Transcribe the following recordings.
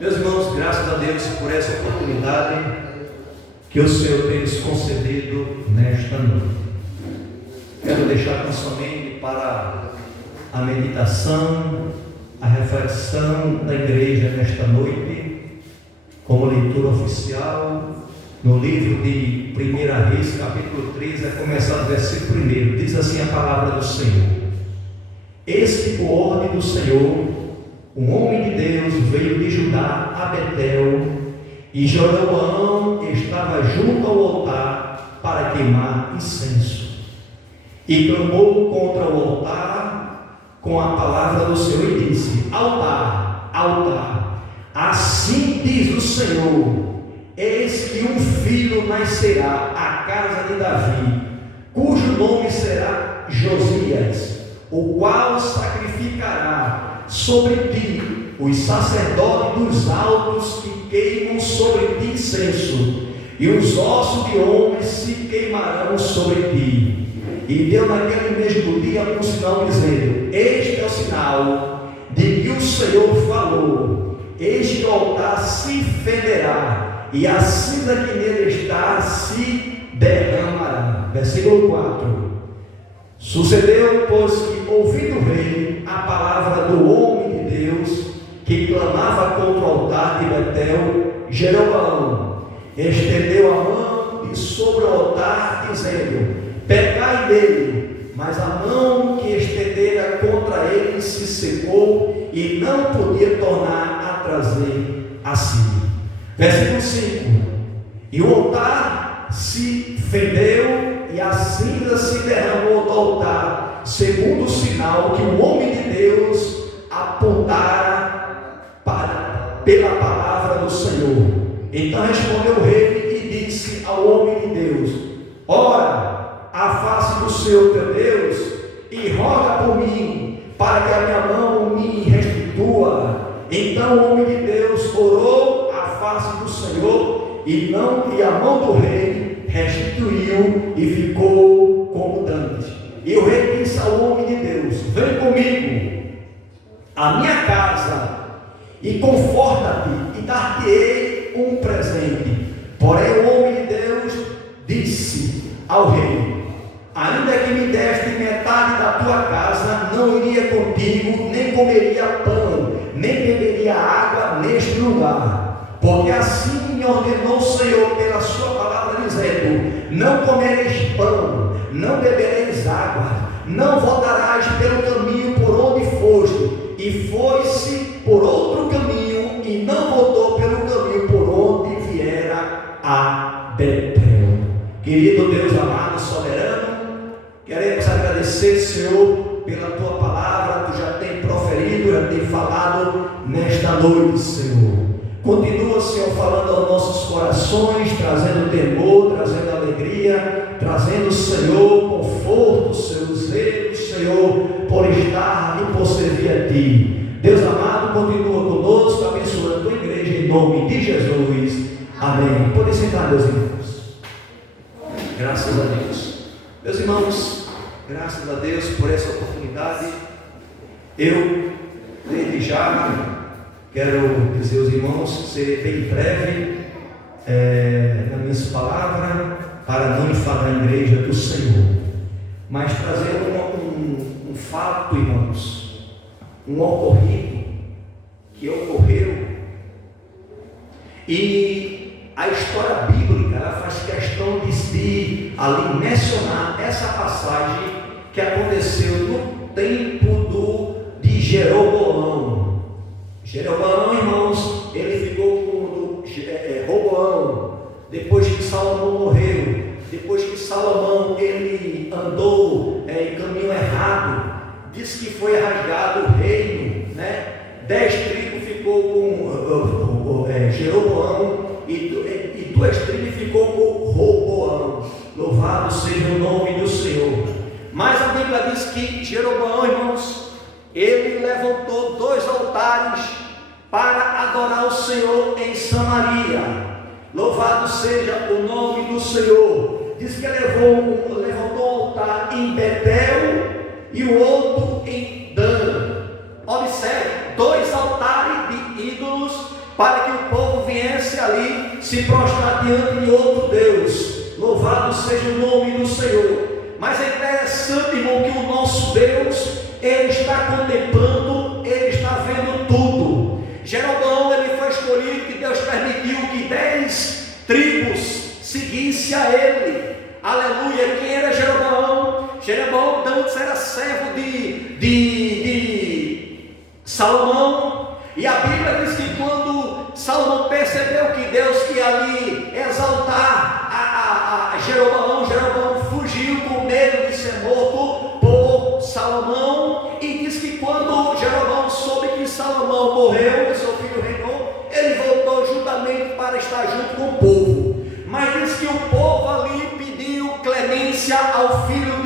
Meus irmãos, graças a Deus por essa oportunidade que o Senhor tem nos concedido nesta noite. Quero deixar tão somente para a meditação, a reflexão da igreja nesta noite, como leitura oficial, no livro de 1 Reis, capítulo 3, a começar do versículo 1, diz assim a palavra do Senhor: Eis que por ordem do Senhor, um homem de Deus veio de Judá a Betel, e Jeroboão estava junto ao altar para queimar incenso, e clamou contra o altar com a palavra do Senhor e disse: Altar, altar, assim diz o Senhor, eis que um filho nascerá à casa de Davi, cujo nome será Josias, o qual sacrificará sobre ti os sacerdotes dos altos que queimam sobre ti incenso, e os ossos de homens se queimarão sobre ti. E deu naquele mesmo dia um sinal dizendo: Este é o sinal de que o Senhor falou, este altar se fenderá, e a cinza que nele está se derramará. Versículo 4. Sucedeu, pois, que ouvindo o rei a palavra do homem de Deus que clamava contra o altar de Betel, Jeroboão estendeu a mão e sobre o altar, dizendo: Pecai dele. Mas a mão que estendera contra ele se secou e não podia tornar a trazer a si. Versículo 5. E o altar se fendeu e a cinza se derramou do altar, segundo o sinal que o homem de Deus apontara pela palavra do Senhor. Então respondeu o rei e disse ao homem de Deus: Ora, a face do Senhor teu Deus, e roga por mim, para que a minha mão me restitua. Então o homem de Deus orou à face do Senhor, e a mão do rei restituiu e ficou como dantes. E o rei disse ao homem de Deus: Vem comigo à minha casa e conforta-te, e dar-te-ei um presente. Porém o homem de Deus disse ao rei: Ainda que me deste metade da tua casa, não iria contigo, nem comeria pão, nem beberia água neste lugar. Porque assim me ordenou o Senhor pela sua palavra, dizendo: Não comereis pão, não bebereis água, não voltarás pelo caminho por onde foste. E foi-se por outro caminho, e não voltou pelo caminho por onde viera a Betel. Querido Deus amado, soberano, queremos agradecer, Senhor, pela tua palavra. Tu já tem proferido, já tem falado nesta noite, Senhor. Continua, Senhor, falando aos nossos corações, trazendo temor, trazendo alegria, trazendo, Senhor, conforto, Senhor, zelo, Senhor, por estar e por servir a Ti. Deus amado, continua conosco, abençoando a Tua igreja, em nome de Jesus. Amém. Podem sentar, meus irmãos. Graças a Deus. Meus irmãos, graças a Deus por essa oportunidade. Eu, desde já, quero dizer aos irmãos, ser bem breve nas minhas palavras, para não enfadar a igreja do Senhor, mas trazer um fato, irmãos, um ocorrido que ocorreu, e a história bíblica ela faz questão de ali mencionar essa passagem que aconteceu no tempo de Jeroboão. Jeroboão, irmãos, ele ficou com Roboão, depois que Salomão morreu, depois que Salomão ele andou em caminho errado, diz que foi rasgado o reino, né? 10 tribos ficou com Jeroboão e 2 tribos ficou com Roboão. Louvado seja o nome do Senhor. Mas a Bíblia diz que Jeroboão, irmãos, ele levantou 2 altares para adorar o Senhor em Samaria. Louvado seja o nome do Senhor. Diz que levantou um altar em Betel e o outro em Dan. Observe, 2 altares de ídolos para que o povo viesse ali se prostrar diante de outro Deus. Louvado seja o nome do Senhor. Mas é interessante, irmão, que o nosso Deus, Ele está contemplando, Ele está vendo tudo. Jeroboão, ele foi escolhido, que Deus permitiu que 10 tribos seguissem a ele. Aleluia. Quem era Jeroboão? Jeroboão antes era servo de Salomão. E a Bíblia diz que quando Salomão percebeu que Deus ia ali exaltar a Jeroboão, Jeroboão fugiu com medo de ser morto por Salomão. E diz que quando Jeroboão soube que Salomão morreu e seu filho reinou, ele voltou juntamente para estar junto com o povo. Mas diz que o povo ali pediu clemência ao filho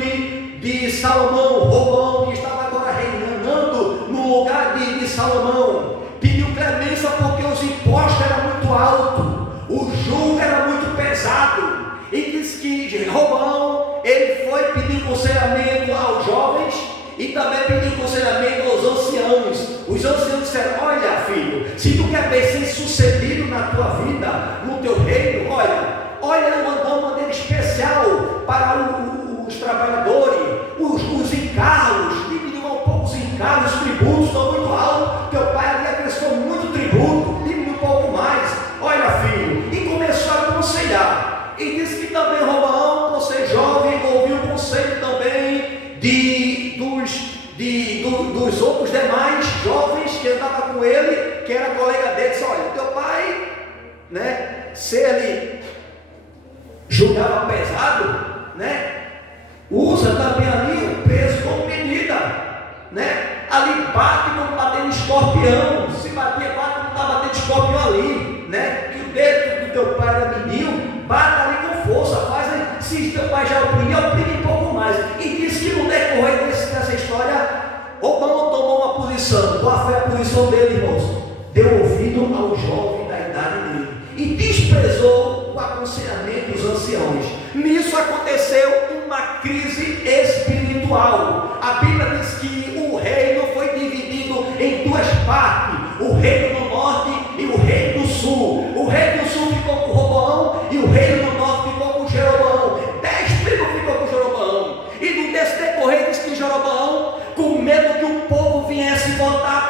de Salomão, Roboão, que estava agora reinando no lugar de Salomão. Pediu clemência porque os impostos eram muito altos, o jugo era muito pesado. E diz que Roboão, ele foi pedir aconselhamento aos jovens e também pediu aconselhamento aos anciãos. Os anciãos disseram: olha, filho, se tu quer bem ser sucedido na tua vida, no teu reino, olha, eu mandar uma maneira especial para os trabalhadores, os encargos, diminuir um pouco os encargos, os tributos estão muito altos, teu pai ali acrescentou muito tributo, diminui um pouco mais, olha, filho, e começou a aconselhar. E disse que também Roboão, por ser jovem, ouviu o conselho também dos outros demais jovens que andavam com ele, que era colega dele. Disse: olha, teu pai, né, se ele julgava pesado, né, usa também ali o peso como medida, né, ali bate como batendo escorpião, se bater, bate como está batendo escorpião ali, né, que o dedo do teu pai era menino, bate ali com força, faz aí, se teu pai já oprime um pouco mais. E diz que no decorrer dessa história, Roboão tomou uma posição. Qual foi a posição dele, irmãos? Deu ouvido ao jovem da idade dele e desprezou o aconselhamento dos anciãos. Nisso aconteceu uma crise espiritual. A Bíblia diz que o reino foi dividido em duas partes: o reino do norte e o reino do sul. O reino do sul ficou com Roboão e o reino do norte ficou com Jeroboão. 10 tribos ficou com Jeroboão. E no desse decorrer diz que Jeroboão, com medo que o povo viesse voltar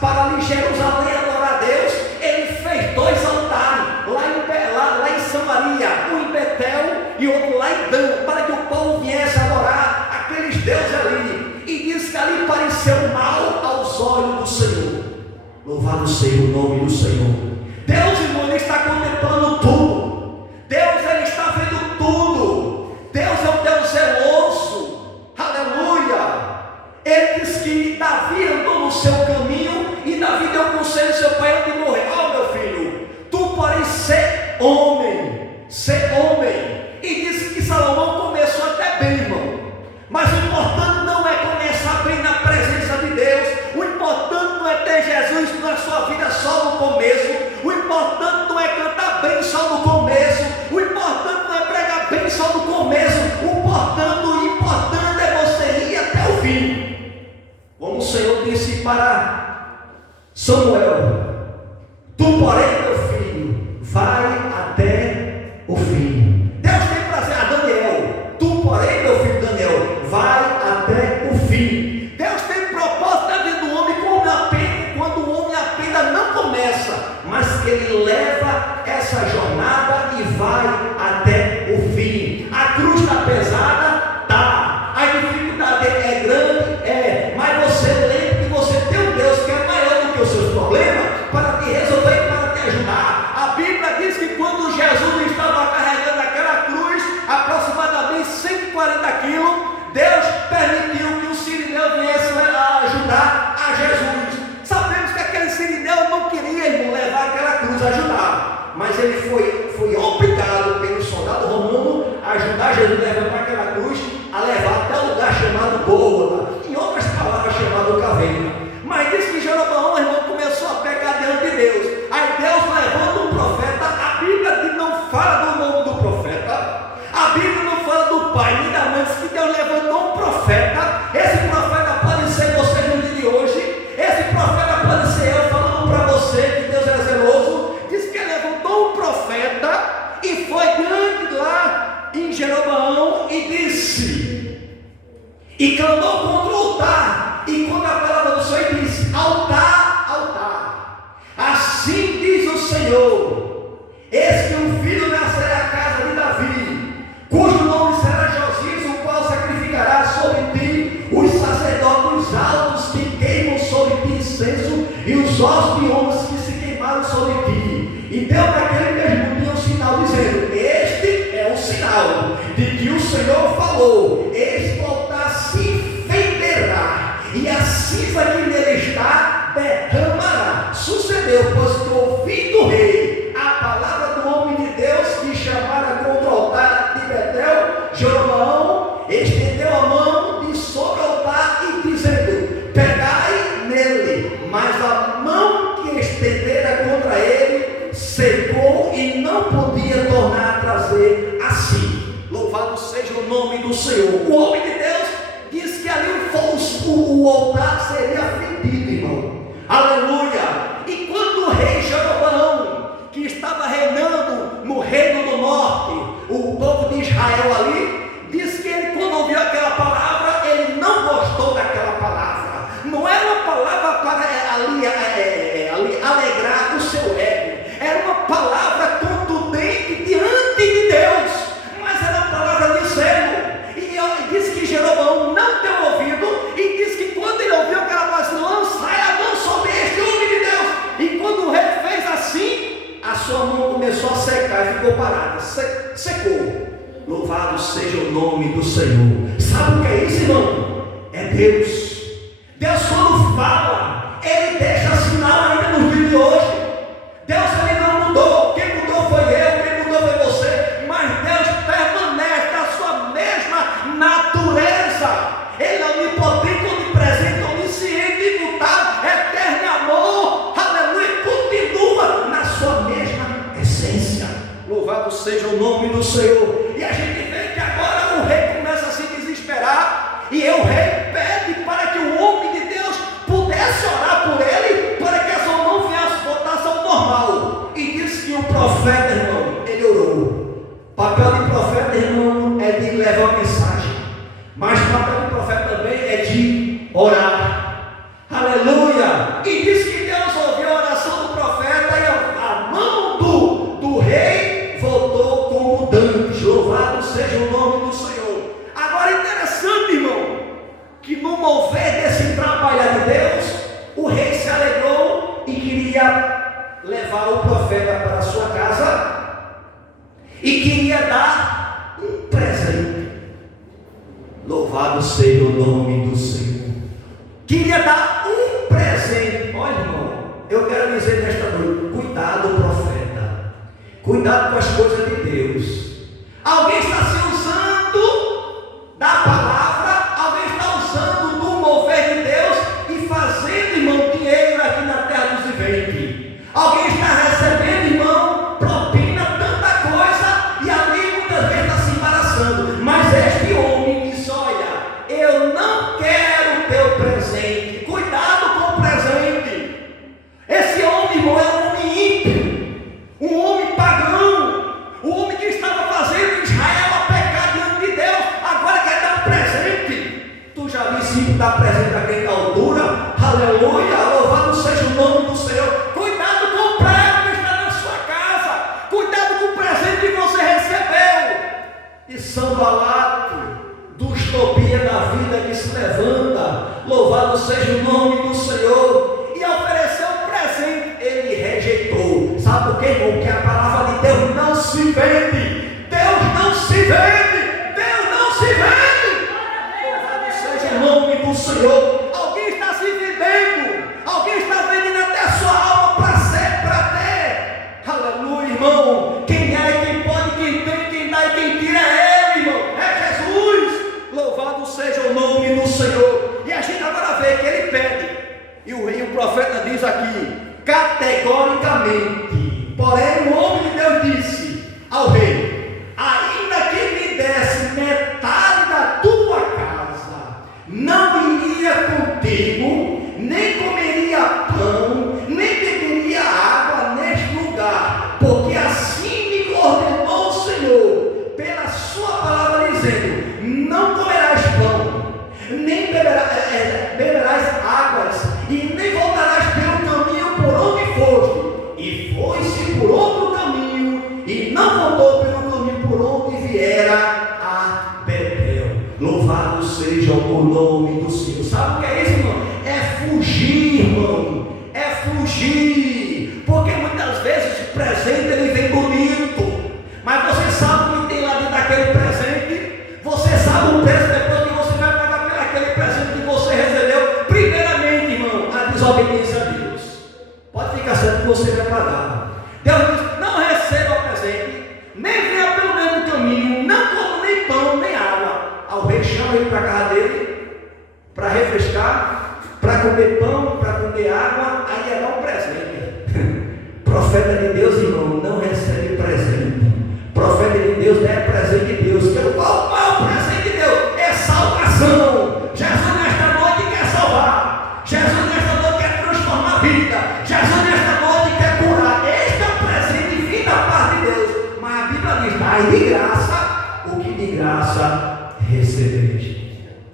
para ali Jerusalém adorar a Deus, ele fez 2 altares, lá em Samaria, um em Betel e outro lá em Dan, para que o povo viesse adorar aqueles deuses ali. E diz que ali pareceu mal aos olhos do Senhor. Louvado seja o nome do Senhor. Deus, irmão, Ele está contemplando tudo. Deus, Ele está vendo tudo. Deus é um Deus zeloso. Aleluia. Ele diz que Davi andou no seu caminho e Davi deu conselho ao seu pai antes de morrer: ó, meu filho, tu porém ser homem. E disse que Salomão começou até bem, irmão. Mas o importante não é começar bem na presença de Deus. O importante não é ter Jesus na sua vida só no começo. O importante não é cantar bem só no começo. O importante não é pregar bem só no começo. O importante é você ir até o fim. Como o Senhor disse para Samuel: tu, porém, meu filho, vai até o fim. Deus tem prazer a Daniel. Tu, porém, meu filho Daniel, vai até o fim. Deus tem propósito na vida do homem quando o homem apenas não começa, mas que ele leva essa jornada e vai até o fim. A cruz está pesada? Tá. A dificuldade é grande? Mas você lembre que você tem um Deus que é maior do que os seus problemas para te resolver e para te ajudar. A Bíblia diz que quando Jesus estava carregando aquela cruz, aproximadamente 140 quilos, Deus permitiu que o sirineu viesse ajudar a Jesus. Sabemos que aquele sirineu não queria, irmão, levar aquela cruz a ajudar, mas ele foi obrigado pelo soldado romano a ajudar Jesus a levantar aquela cruz, a levar até o lugar chamado Gólgota, em outras palavras chamado Caveira. Mas diz que Jeroboão, irmão, começou a pecar diante de Deus. Aí Deus levanta um profeta. A Bíblia não fala do nome do profeta, a Bíblia não fala do pai nem da mãe. Diz que Deus levantou um profeta. Esse profeta pode ser você no dia de hoje. Esse profeta pode ser eu falando para você que Deus é zeloso. Assim diz o Senhor: eis que um filho nascerá à casa de Davi, cujo nome será Josias, o qual sacrificará sobre ti os sacerdotes altos que queimam sobre ti incenso, e os ossos de homens que se queimaram sobre ti. E deu naquele mesmo dia um sinal, dizendo: este é o sinal de que o Senhor falou: eis voltar se fenderá, e a cinza que nele está derramará. Sucedeu, pois que ouvindo o rei a palavra do homem de Deus que chamara contra o altar de Betel, Jeroboão estendeu a mão de sobre o altar e dizendo: pegai nele. Mas a mão que estendera contra ele secou e não podia tornar a trazer a si. Louvado seja o nome do Senhor. O homem de Deus disse que ali o altar seria fendido, irmão. Aleluia! E quando o rei Jeroboão, que estava reinando no reino do norte, o povo de Israel ali, disse que ele, quando ouviu aquela palavra, ele não gostou daquela palavra. Não era uma palavra para alegrar o seu ego, era uma palavra contundente diante de Deus, mas era uma palavra dizendo. E ele disse que Jeroboão não deu ouvido, e disse que quando ele ouviu aquela voz: lançai a mão sobre este homem de Deus. E quando o rei fez assim, a sua mão começou a secar e ficou parada, secou. Louvado seja o nome do Senhor. Sabe o que é isso, irmão? É Deus. Deus, quando fala, Ele deixa sinal ainda no dia de hoje. Deus, Ele não mudou. Quem mudou foi eu, quem mudou foi você. Mas Deus permanece na sua mesma natureza. Ele é onipotente, onipresente, onisciente, imutável, eterno em amor. Aleluia, continua na sua mesma essência. Louvado seja o nome do Senhor. E a gente vê que agora o rei começa a se desesperar, e o rei pede para que o homem de Deus pudesse orar por ele, para que essa mão voltasse ao normal. E disse que o profeta, irmão, ele orou. O papel de profeta, irmão, é de levar mensagem, mas o papel de profeta também é de orar. Aleluia! E diz que Deus ouviu a oração do profeta, e a mão do rei voltou como dantes. Louvado seja o nome do Senhor. Agora, interessante, irmão, que no mover desse trabalhar de Deus, o rei se alegrou e queria levar o profeta para a sua casa e queria dar um presente. Louvado seja o nome do Senhor. Queria dar um presente. Olha, irmão, eu quero dizer nesta noite: cuidado, profeta, cuidado com as coisas de Deus. Alguém está se usando da palavra, alguém está usando do mover de Deus e fazendo, irmão, dinheiro aqui na terra dos viventes. Alguém está recebendo, irmão, propina, tanta coisa, e ali muitas vezes está se embaraçando. Mas este homem diz: olha, eu não quero teu presente. Cuidado com o presente. Esse homem, irmão, é um homem ímpio, um homem pagão, um homem que estava fazendo Israel a pecar diante de Deus, agora quer dar um presente. Tu já viste dar presente a quem da altura? Aleluia, louvado seja o nome do Senhor. Cuidado com o prego que está na sua casa, cuidado com o presente que você recebeu. E Sanbalate, distopia da vida que se levanta, louvado seja o nome do Senhor, e ofereceu um presente, ele rejeitou. Sabe por quê, irmão? Porque a palavra de Deus não se vende. Deus não se vende. Deus não se vende. Louvado seja o nome do Senhor. Alguém está se vendendo. Alguém está vendendo até a sua alma para ser, para ter. Aleluia, irmão. Quem é, quem pode, quem tem, quem dá e quem tira é Ele, irmão. É Jesus. Louvado seja o nome do Senhor. E a gente agora vê que ele pede. E o profeta diz aqui, categoricamente: porém o homem de Deus disse ao rei: ainda que me desse metade da tua casa, não iria não voltou pelo caminho por onde viera a Betel. Louvado seja o nome do Senhor. Sabe o que é isso, irmão? É fugir, irmão. É fugir. Porque muitas vezes o presente ele vem bonito, mas você sabe o que tem lá dentro daquele presente. Você sabe o preço depois que você vai pagar por aquele presente que você recebeu. Primeiramente, irmão, a desobediência a Deus. Pode ficar certo que você vai pagar. Deus diz: não receba o presente, nem venha pelo mesmo caminho, não coma nem pão, nem água. Ao rei chama ele para a casa dele, para refrescar, para comer pão, para comer água, aí é dar um presente. Profeta de Deus, irmão, não recebe presente. Profeta de Deus não é presente de Deus. Qual é o presente de Deus? É salvação. Jesus nesta noite quer salvar. Jesus nesta noite quer transformar a vida. Jesus nesta noite quer curar. Este é o presente vindo da parte de Deus. Mas a Bíblia diz: dai de graça o que de graça recebereis.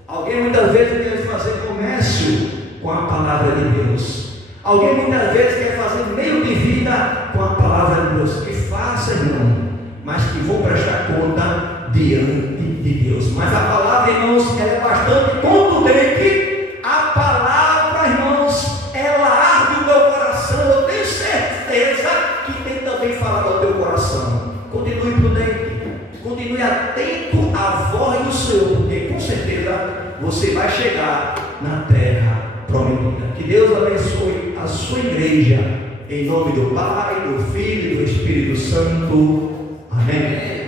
Alguém muitas vezes quer fazer comércio com a palavra de Deus. Alguém muitas vezes quer fazer meio de vida com a palavra de Deus. Que faça, irmão, mas que vou prestar conta diante de Deus. Mas a palavra, irmãos, ela é bastante contundente. A palavra, irmãos, ela arde o meu coração. Eu tenho certeza que tem também falado ao teu coração. Continue prudente, continue atento à voz do Senhor, porque com certeza você vai chegar na terra prometida. Que Deus abençoe a sua igreja, em nome do Pai, do Filho e do Espírito Santo. Amém.